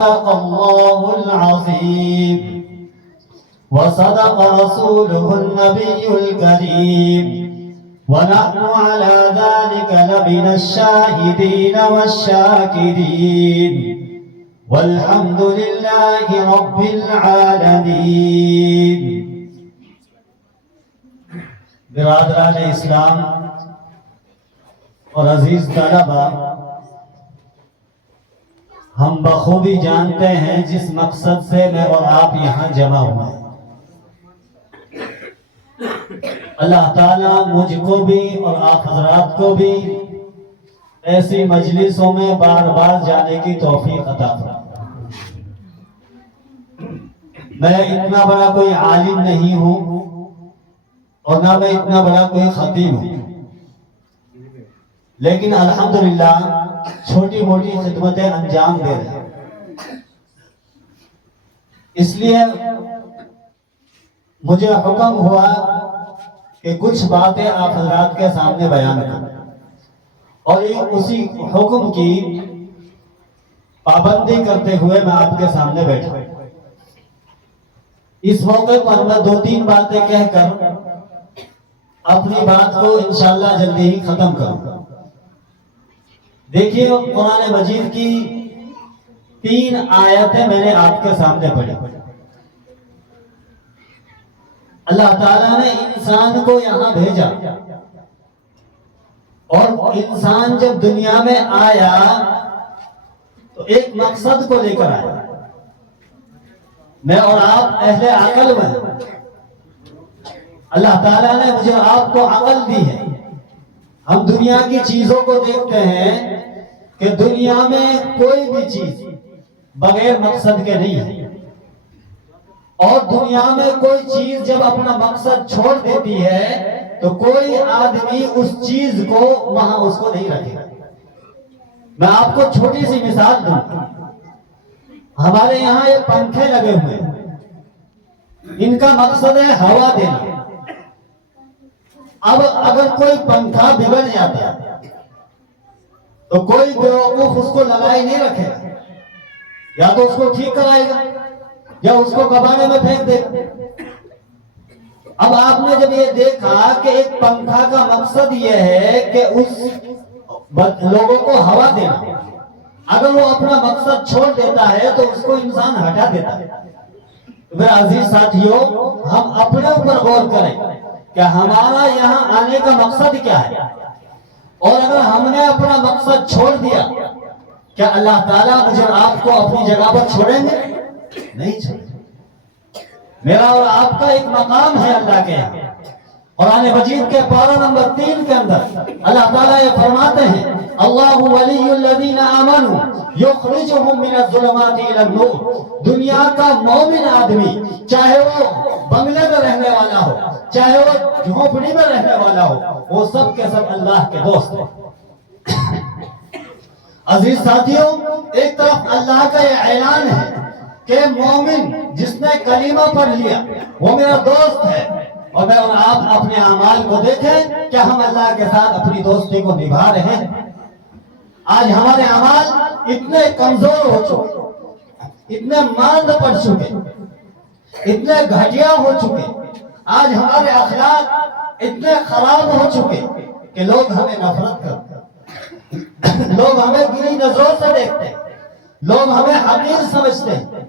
صدق الله العظيم وصدق رسوله النبي الكريم ونحن على ذلك لمن الشاهدين والشاكرين والحمد لله رب العالمين. برادران اسلام اور عزیز طلبہ، ہم بخوبی جانتے ہیں جس مقصد سے میں اور آپ یہاں جمع ہوئے ہیں. اللہ تعالیٰ مجھ کو بھی اور آپ حضرات کو بھی ایسی مجلسوں میں بار بار جانے کی توفیق عطا فرمائے. میں اتنا بڑا کوئی عالم نہیں ہوں اور نہ میں اتنا بڑا کوئی خطیب ہوں، لیکن الحمدللہ چھوٹی موٹی خدمتیں انجام دے رہے ہیں. اس لیے مجھے حکم ہوا کہ کچھ باتیں آپ حضرات کے سامنے بیان کریں، اور اسی حکم کی پابندی کرتے ہوئے میں آپ کے سامنے بیٹھا. اس موقع پر میں 2-3 باتیں کہہ کر اپنی بات کو انشاءاللہ جلدی ہی ختم کروں. دیکھیے، قرآن مجید کی 3 آیتیں میں نے آپ کے سامنے پڑھی. اللہ تعالیٰ نے انسان کو یہاں بھیجا، اور انسان جب دنیا میں آیا تو ایک مقصد کو لے کر آیا. میں اور آپ اہل عقل میں، اللہ تعالیٰ نے مجھے آپ کو عقل دی ہے. ہم دنیا کی چیزوں کو دیکھتے ہیں کہ دنیا میں کوئی بھی چیز بغیر مقصد کے نہیں ہے، اور دنیا میں کوئی چیز جب اپنا مقصد چھوڑ دیتی ہے تو کوئی آدمی اس چیز کو وہاں اس کو نہیں رکھے. میں آپ کو چھوٹی سی مثال دوں. ہمارے یہاں یہ پنکھے لگے ہوئے ہیں، ان کا مقصد ہے ہوا دینا. اب اگر کوئی پنکھا بگڑ جاتا ہے تو کوئی بیوقوف اس کو لگائے نہیں رکھے گا، یا تو اس کو ٹھیک کرائے گا یا اس کو کبانے میں پھینک دے گا. اب آپ نے جب یہ دیکھا کہ ایک پنکھا کا مقصد یہ ہے کہ اس لوگوں کو ہوا دینا، اگر وہ اپنا مقصد چھوڑ دیتا ہے تو اس کو انسان ہٹا دیتا ہے. میرے عزیز ساتھیوں، ہم اپنے اوپر غور کریں کہ ہمارا یہاں آنے کا مقصد کیا ہے، اور اگر ہم نے اپنا مقصد چھوڑ دیا، کیا اللہ تعالیٰ مجھے آپ کو اپنی جگہ پر چھوڑیں گے؟ نہیں چھوڑیں گے. میرا اور آپ کا ایک مقام ہے اللہ کے یہاں. قرآن مجید کے پارہ نمبر 3 کے اندر اللہ تعالیٰ یہ فرماتے ہیں: اللہ ولی الذین آمنوا یخرجہم من الظلمات الی النور. دنیا کا مومن آدمی، چاہے وہ بنگلے میں رہنے والا ہو، چاہے وہ جھونپڑی میں رہنے والا ہو، وہ سب کے سب اللہ کے دوست ہیں. عزیز ساتھیوں، ایک طرف اللہ کا یہ اعلان ہے کہ مومن جس نے کلمہ پڑھ لیا وہ میرا دوست ہے، اور میں اور آپ اپنے اعمال کو دیکھیں کہ ہم اللہ کے ساتھ اپنی دوستی کو نبھا رہے ہیں. آج ہمارے اعمال اتنے کمزور ہو چکے، اتنے ماند پڑ چکے، اتنے گھٹیا ہو چکے، آج ہمارے اخلاق اتنے خراب ہو چکے کہ لوگ ہمیں نفرت کرتے ہیں، لوگ ہمیں گری نظروں سے دیکھتے ہیں، لوگ ہمیں حقیر سمجھتے ہیں.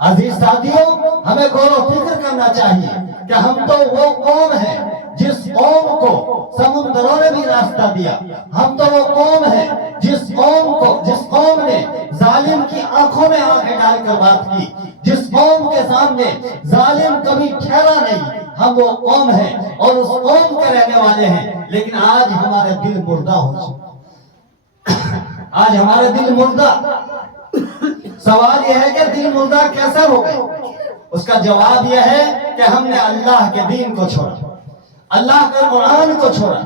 عزیز ساتھیوں، ہمیں غور و فکر کرنا چاہیے کہ ہم تو وہ قوم ہے جس قوم کو سمندروں نے بھی راستہ دیا. ہم تو وہ قوم ہے جس قوم نے ظالم کی آنکھوں میں آنکھیں ڈال کر بات کی، جس قوم کے سامنے ظالم کبھی ٹھہرا نہیں. ہم وہ قوم ہے اور اس قوم کے رہنے والے ہیں، لیکن آج ہمارے دل مردہ ہو چکے. آج ہمارے دل مردہ. سوال یہ ہے کہ دل مردہ کیسے ہو گئے؟ اس کا جواب یہ ہے کہ ہم نے اللہ کے دین کو چھوڑا، اللہ کے قرآن کو چھوڑا.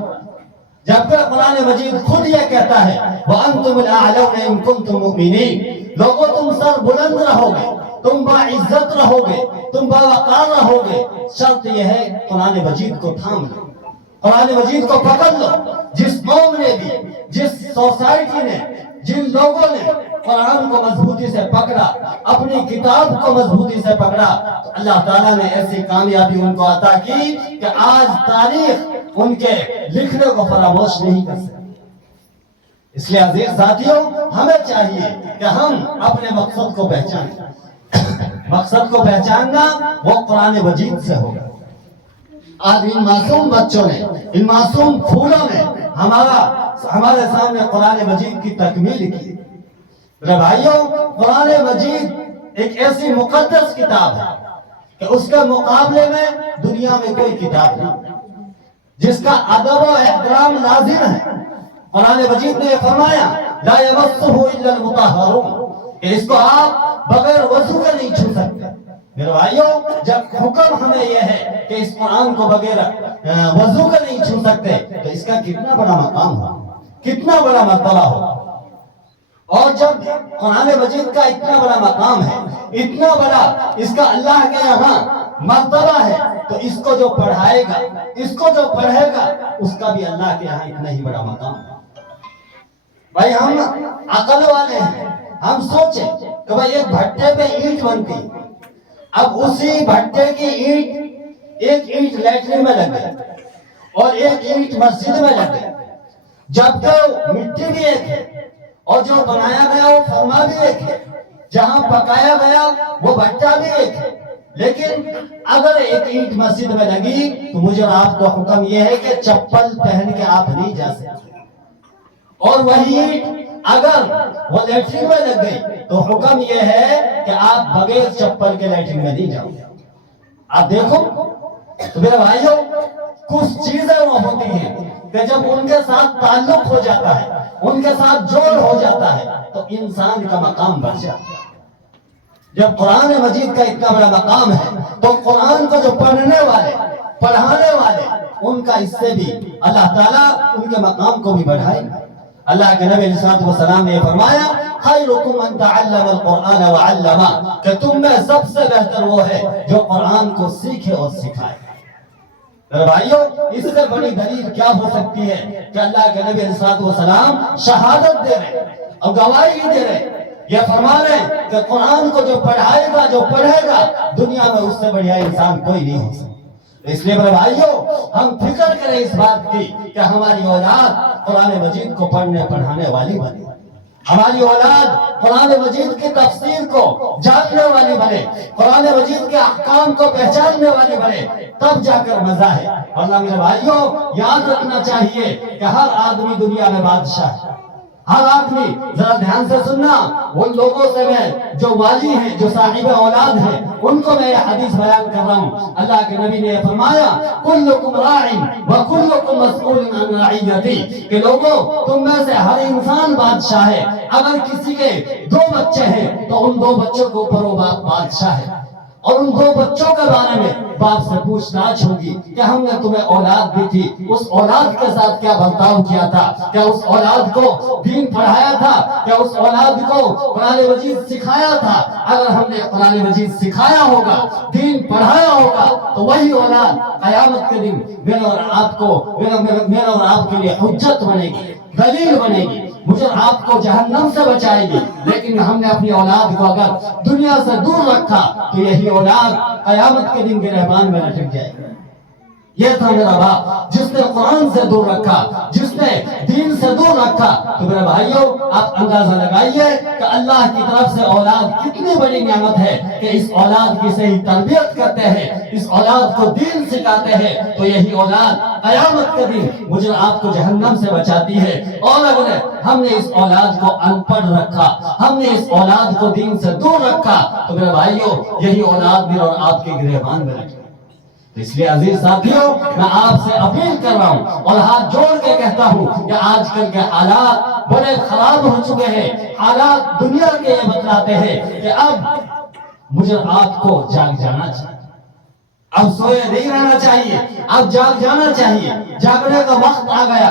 جبکہ قرآن مجید خود یہ کہتا ہے وَأَنْتُمُ الْأَعْلَوْنَ إِن كُنتُم مُؤْمِنِينَ. لوگوں تم سر بلند رہو گے، تم باعزت رہو گے، تم باوقار رہو گے، شرط یہ ہے قرآن مجید کو تھام لو، قرآن مجید کو پکڑ لو. جس قوم نے بھی، جس سوسائٹی نے، جن لوگوں نے قرآن کو مضبوطی سے پکڑا، اپنی کتاب کو مضبوطی سے پکڑا، تو اللہ تعالیٰ نے ایسی کامیابی ان کو عطا کی کہ آج تاریخ ان کے لکھنے کو فراموش نہیں کر سکتی۔ اس لیے عزیز ساتھیوں، ہمیں چاہیے کہ ہم اپنے مقصد کو پہچانیں۔ مقصد کو پہچاننا وہ قرآن مجید سے ہوگا۔ آج ان معصوم بچوں نے، ان معصوم پھولوں نے ہمارے سامنے قرآن مجید کی تکمیل کی۔ میرے بھائیوں، قرآن مجید ایک ایسی مقدس کتاب ہے کہ اس کے مقابلے میں دنیا میں کوئی کتاب نہیں جس کا ادب و احترام لازم ہے۔ قرآن مجید نے یہ فرمایا لا یمسہ الا المطہرون، کہ اس کو آپ بغیر وضو کے نہیں چھو سکتے۔ میرے بھائیوں، جب حکم ہمیں یہ ہے کہ اس قرآن کو بغیر وضو کے نہیں چھو سکتے، تو اس کا کتنا بڑا مقام ہو، کتنا بڑا مرتبہ ہو۔ اور جب قرآن مجید کا اتنا بڑا مقام ہے، اتنا بڑا اس کا اللہ کے یہاں مرتبہ ہے، تو اس کو جو پڑھائے گا، اس کو جو پڑھے گا، اس کا بھی اللہ کے یہاں اتنا ہی بڑا مقام ہے۔ بھائی ہم عقل والے ہیں، ہم سوچیں کہ بھائی ایک بھٹے پہ اینٹ بنتی، اب اسی بھٹے کی اینٹ، ایک اینٹ لیٹرین میں لگ گئی اور ایک اینٹ مسجد میں لگ گئی، جبکہ مٹی بھی ایک ہے اور جو بنایا گیا وہ فرما بھی ایک ہے، جہاں پکایا گیا وہ بھٹا بھی ایک ہے، لیکن اگر ایک اینٹ مسجد میں لگی تو مجھے آپ کو حکم یہ ہے کہ چپل پہن کے آپ نہیں جا سکتے، اور وہی اینٹ اگر وہ لیٹرین میں لگ گئی تو حکم یہ ہے کہ آپ بغیر چپل کے لیٹرین میں نہیں جاؤ۔ آپ دیکھو تو میرے بھائیوں، کچھ چیزیں وہ ہوتی ہیں کہ جب ان کے ساتھ تعلق ہو جاتا ہے، ان کے ساتھ جوڑ ہو جاتا ہے، تو انسان کا مقام بڑھ جاتا ہے۔ جب قرآن مجید کا اتنا بڑا مقام ہے تو قرآن کو جو پڑھنے والے، پڑھانے والے، ان کا اس سے بھی اللہ تعالیٰ ان کے مقام کو بھی بڑھائے گا۔ اللہ کے نبی علیہ الصلوۃ والسلام نے فرمایا خیرکم من تعلم القرآن وعلمہ، کہ تم میں سب سے بہتر وہ ہے جو قرآن کو سیکھے اور سکھائے۔ میرے بھائیوں، اس سے بڑی دلیل کیا ہو سکتی ہے کہ اللہ کے نبی علیہ الصلوۃ والسلام شہادت دے رہے اور گواہی دے رہے، یہ فرما رہے کہ قرآن کو جو پڑھائے گا، جو پڑھے گا، دنیا میں اس سے بڑھیا انسان کوئی نہیں ہو سکتا۔ اس لیے میرے بھائیوں، ہم فکر کریں اس بات کی کہ ہماری اولاد قرآن مجید کو پڑھنے پڑھانے والی بنے، ہماری اولاد قرآن مجید کی تفسیر کو جاننے والی بنے، قرآن مجید کے احکام کو پہچاننے والی بنے، تب جا کر مزہ ہے۔ ورنہ میرے بھائیوں، یاد رکھنا چاہیے کہ ہر آدمی دنیا میں بادشاہ ہے، ہر آدمی، ذرا دھیان سے سننا، ان لوگوں سے میں جو والی ہیں، جو صاحب اولاد ہیں، ان کو میں یہ حدیث بیان کر رہا ہوں۔ اللہ کے نبی نے فرمایا کلکم راع وکلکم مسئول عن رعیتہ، کہ لوگوں تم میں سے ہر انسان بادشاہ ہے، اگر کسی کے 2 بچے ہیں تو ان 2 بچوں کے اوپر وہ بادشاہ ہے، اور ان 2 بچوں کے بارے میں باپ سے پوچھ تاچھ ہوگی کہ ہم نے تمہیں اولاد دی تھی، اس اولاد کے ساتھ کیا برتاؤ کیا تھا، کیا اس اولاد کو دین پڑھایا تھا، کیا اس اولاد کو قرآن مجید سکھایا تھا۔ اگر ہم نے قرآن مجید سکھایا ہوگا، دین پڑھایا ہوگا، تو وہی اولاد قیامت کے دن میرے اور آپ کے لیے حجت بنے گی، دلیل بنے گی، مجھے آپ کو جہنم سے بچائے گی۔ لیکن ہم نے اپنی اولاد کو اگر دنیا سے دور رکھا تو یہی اولاد قیامت کے دن گریبان میں لٹک جائے گی۔ یہ تھا میرا باپ جس نے قرآن سے دور رکھا، جس نے دین سے دور رکھا۔ تو میرے بھائیوں، آپ اندازہ لگائیے کہ اللہ کی طرف سے اولاد کتنی بڑی نعمت ہے کہ اس اولاد کی صحیح تربیت کرتے ہیں، اس اولاد کو دین سکھاتے ہیں، تو یہی اولاد قیامت کے دن مجھے آپ کو جہنم سے بچاتی ہے۔ اور اگر ہم نے اس اولاد کو ان پڑھ رکھا، ہم نے اس اولاد کو دین سے دور رکھا، تو میرے بھائیوں یہی اولاد میرے اور آپ کے گریبان میں رکھے۔ اس لیے عزیز ساتھیوں، میں آپ سے اپیل کر رہا ہوں اور ہاتھ جوڑ کے کہتا ہوں کہ آج کل کے حالات بڑے خراب ہو چکے ہیں۔ حالات دنیا کے یہ بتلاتے ہیں کہ اب مجھے آپ کو جاگ جانا چاہیے، اب سوئے نہیں رہنا چاہیے، اب جاگ جانا چاہیے، جاگنے کا وقت آ گیا۔